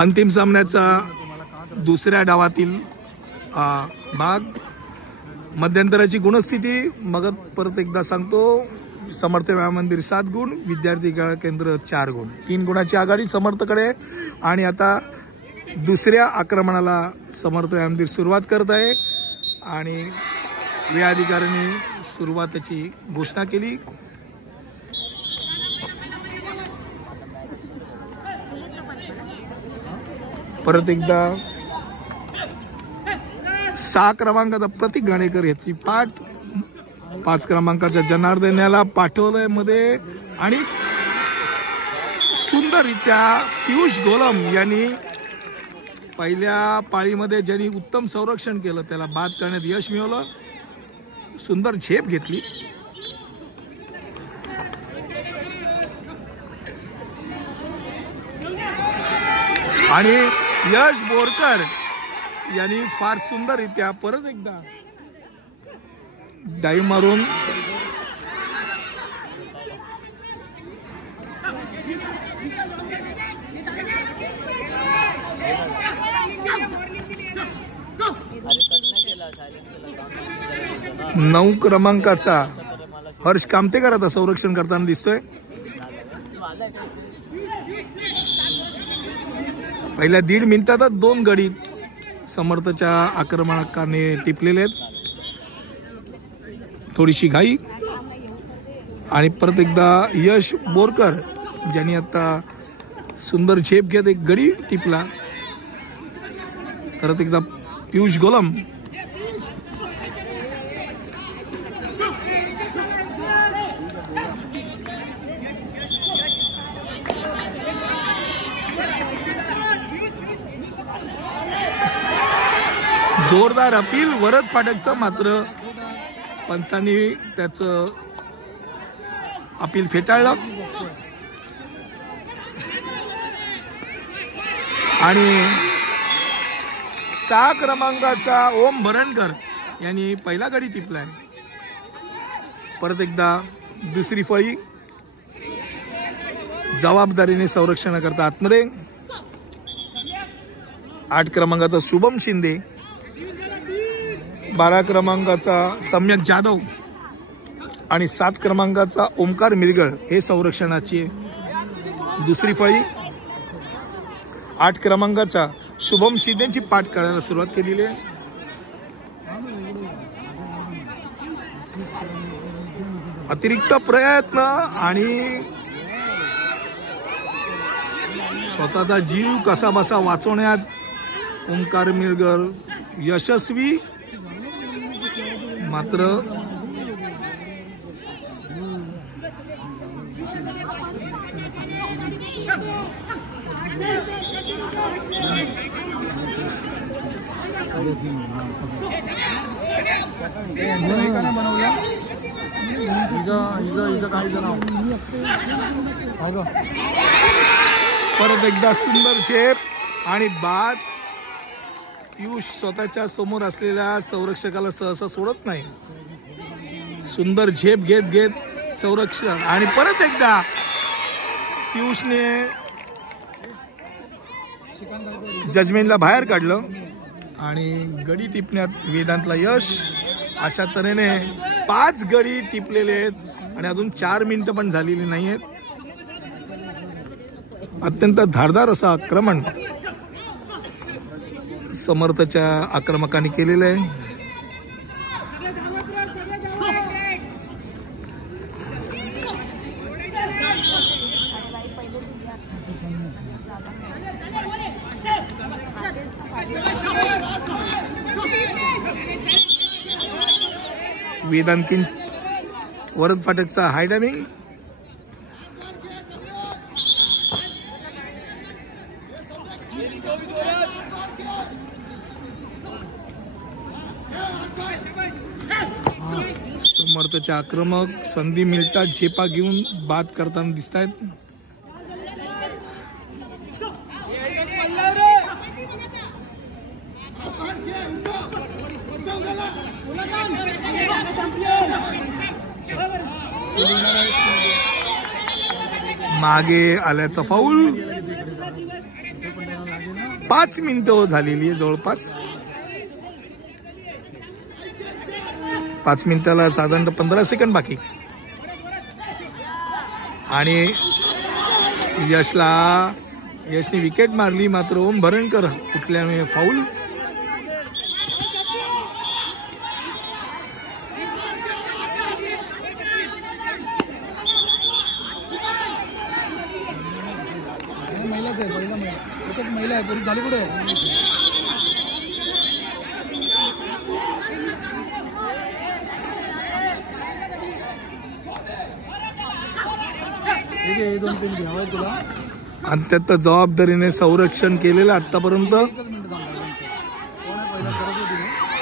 अंतिम सामन्याचा दुसऱ्या डावातील भाग मध्यंतराची गुणस्थिती मग परत एकदा सांगतो। समर्थ व्यायाम मंदिर 7 गुण, विद्यार्थी खेळ केंद्र 4 गुण, 3 गुणाची आघाडी समर्थकडे। आणि आता दुसऱ्या आक्रमणाला समर्थ व्यायाम मंदिर सुरुवात करत आहे आणि वेळ अधिकाऱ्यांनी सुरुवातीची घोषणा केली। परत एकदा 6 क्रमांकाचा प्रतीक घाणेकर याची पाठ, 5 क्रमांकाच्या जनार्दन याला पाठवलंय मध्ये आणि सुंदररित्या पियुष गोलम यांनी पहिल्या पाळीमध्ये ज्यांनी उत्तम संरक्षण केलं त्याला बाद करण्यात यश मिळवलं। सुंदर झेप घेतली आणि यश बोरकर यांनी फार सुंदररित्या परत एकदा डाईव्ह मारून नऊ क्रमांकाचा हर्ष कामतेकर आता संरक्षण करताना दिसतोय। पहिल्या 1.5 मिनिटातच 2 गडी समर्थच्या आक्रमकाने टिपलेले आहेत। थोडीशी घाई आणि परत एकदा यश बोरकर ज्यांनी आता सुंदर झेप घेत एक गडी टिपला। परत एकदा पियुष गोलम जोरदार अपील वरद फाटकचं, मात्र पंचांनी त्याचं अपील फेटाळलं आणि 6 क्रमांकाचा ओम भरणकर यांनी पहिला गडी टिपलाय। परत एकदा दुसरी फळी जबाबदारीने संरक्षण करता आतमध्ये 8 क्रमांकाचा शुभम शिंदे, 12 क्रमांकाचा सम्यक जाधव आणि 7 क्रमांकाचा ओमकार मिरगळ हे संरक्षणाची दुसरी फळी। 8 क्रमांकाचा शुभम शिंदेची पाठ करायला सुरुवात केलेली आहे। अतिरिक्त प्रयत्न आणि स्वतःचा जीव कसा बसा वाचवण्यात ओमकार मिरगळ यशस्वी, मात्र परत एकदा सुंदर झेप आणि बाद। पियुष स्वतःच्या समोर असलेल्या संरक्षकाला सहसा सोडत नाही, सुंदर झेप घेत घेत संरक्षण आणि परत एकदा पियुषने जजमेंटला बाहेर काढलं आणि गडी टिपण्यात वेदांतला यश। अशा तऱ्हेने 5 गडी टिपलेले आहेत आणि अजून 4 मिनिटं पण झालेली नाही आहेत। अत्यंत धारदार असं आक्रमण समर्थच्या आक्रमकांनी केलेलं आहे। वेदांतीन वरद फाटकचा हाय डायविंग, समर्थच्या आक्रमक संधी मिळतात झेपा घेऊन बाद करताना दिसत आहेत। मागे आल्याचा फाऊल 5 मिनिटं झालेली आहे जवळपास. 5 मिनिटाला साधारणतः 15 सेकंड बाकी. आणि यशने विकेट मारली, मात्र ओम भरणकर कुठल्याने फाऊल. महिला आहे पुरी झाली कुठे. आणि त्यात जबाबदारीने संरक्षण केलेलं आतापर्यंत.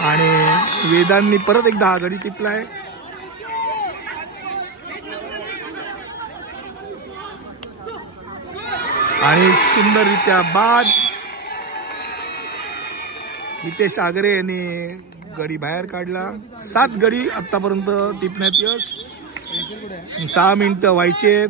आणि वेदांनी परत एकदा हा गडी टिपलाय. आणि सुंदररित्या बाद. हितेश आगरे यांनी गडी बाहेर काढला. 7 गडी आतापर्यंत टिपण्यात यश. 6 मिनिटं व्हायचे.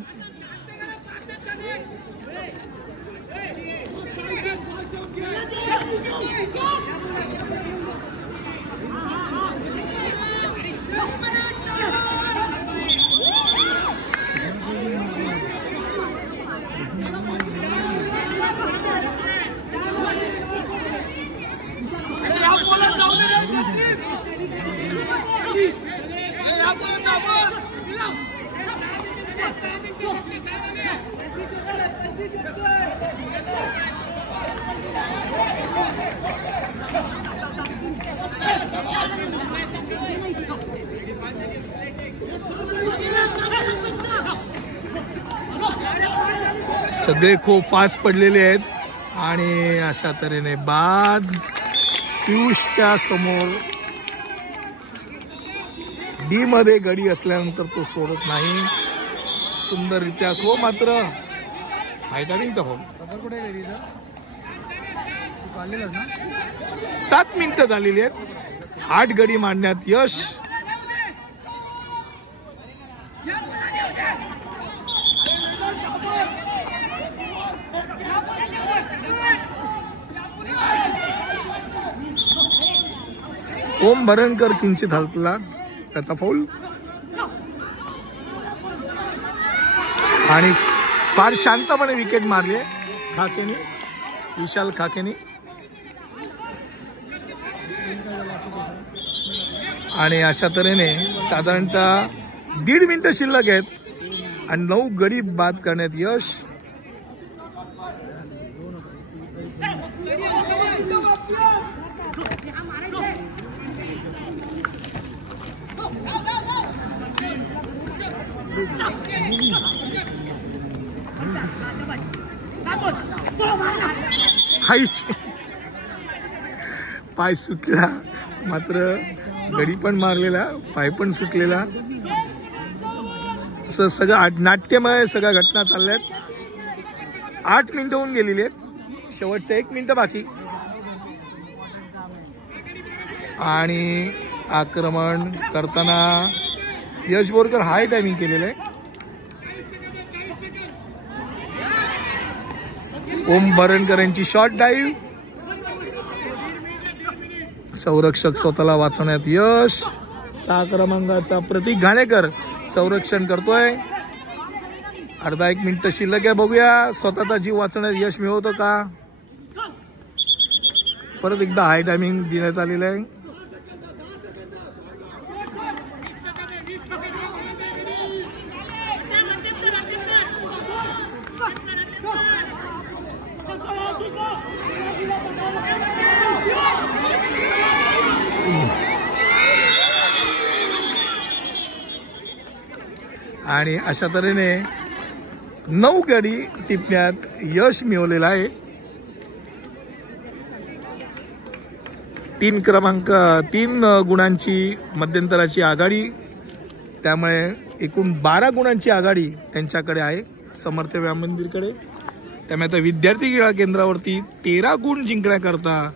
सगळे खूप फास्ट पडलेले आहेत. आणि अशा तऱ्हेने बाद. पियुषच्या समोर डी मध्ये गडी असल्यानंतर तो सोडत नाही. सुंदररित्या खो, मात्र हायटारिंगचा फोन. 7 मिनिटं झालेली आहेत. 8 गडी मारण्यात यश. ओम भरणकर किंचित हलतला, त्याचा फाऊल. आणि फार शांतपणे विकेट मारली खाकेनी, विशाल खाकेनी. आणि अशा तऱ्हेने साधारणतः 1.5 मिनिटं शिल्लक आहेत आणि 9 गडी बाद करण्यात यश. पाय सुटला, मात्र गडी पण मारलेला, पाय पण सुटलेला. असं सगळं नाट्यमय सगळ्या घटना चालल्यात. 8 मिनिटं होऊन गेलेली आहेत. शेवटचं 1 मिनिट बाकी. आणि आक्रमण करताना यश बोरकर हाय टायमिंग केलेलं आहे. ओम भरणकर यांची शॉर्ट डाईव्ह. संरक्षक स्वतःला वाचवण्यात यश. 6 क्रमांकाचा प्रतीक घाणेकर संरक्षण करतोय. अर्धा 1 मिनिट शिल्लक आहे. बघूया स्वतःचा जीव वाचवण्यात यश मिळवतं का. परत एकदा हाय टायमिंग देण्यात आलेलं आहे. आणि अशा तऱ्हेने 9 गडी टिपण्यात यश मिळवलेलं आहे. 3 गुणांची मध्यंतराची आघाडी. त्यामुळे एकूण 12 गुणांची आघाडी त्यांच्याकडे आहे, समर्थ व्यायाम मंदिरकडे. त्यामुळे आता विद्यार्थी क्रीडा केंद्रावरती 13 गुण जिंकण्याकरता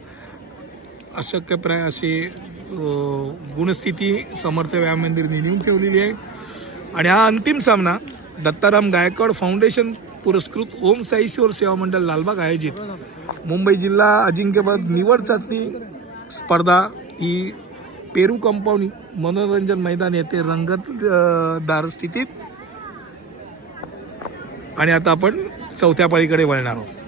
अशक्यप्राय अशी गुणस्थिती समर्थ व्यायाम मंदिर नेऊन ठेवलेली आहे. आणि हा अंतिम सामना दत्ताराम गायकवाड फाउंडेशन पुरस्कृत ओम साईश्वर सेवा मंडळ लालबाग आयोजित मुंबई जिल्हा अजिंक्यपद निवड चाचणी स्पर्धा ही पेरू कंपाऊंड मनोरंजन मैदान येथे रंगतदार स्थितीत. आणि आता आपण चौथ्या पाळीकडे वळणार आहोत.